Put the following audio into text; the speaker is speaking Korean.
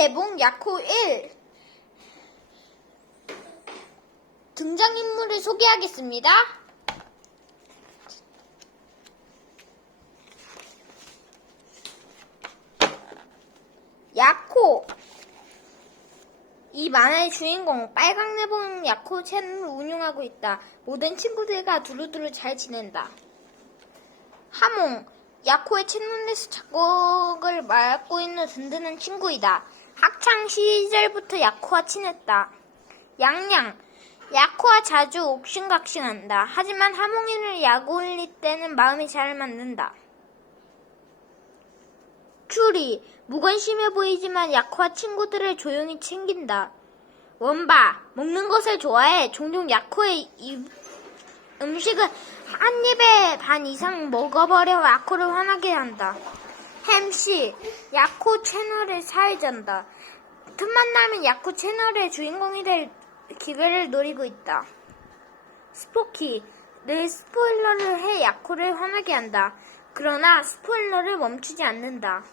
내봉 야코 1 등장인물을 소개하겠습니다. 야코 이 만화의 주인공 빨강 내봉 야코 채널을 운영하고 있다. 모든 친구들과 두루두루 잘 지낸다. 하몽 야코의 채널에서 작곡을 맡고 있는 든든한 친구이다. 학창 시절부터 야코와 친했다. 양양 야코와 자주 옥신각신한다. 하지만 하몽이를 약 올릴 때는 마음이 잘 맞는다. 추리 무관심해 보이지만 야코와 친구들을 조용히 챙긴다. 원바 먹는 것을 좋아해 종종 야코의 입- 음식을 한 입에 반 이상 먹어버려 야코를 화나게 한다. 햄씨 야코 채널의 사회자다. 틈만 나면 야코 채널의 주인공이 될 기회를 노리고 있다. 스포키 늘 스포일러를 해 야코를 화나게 한다. 그러나 스포일러를 멈추지 않는다.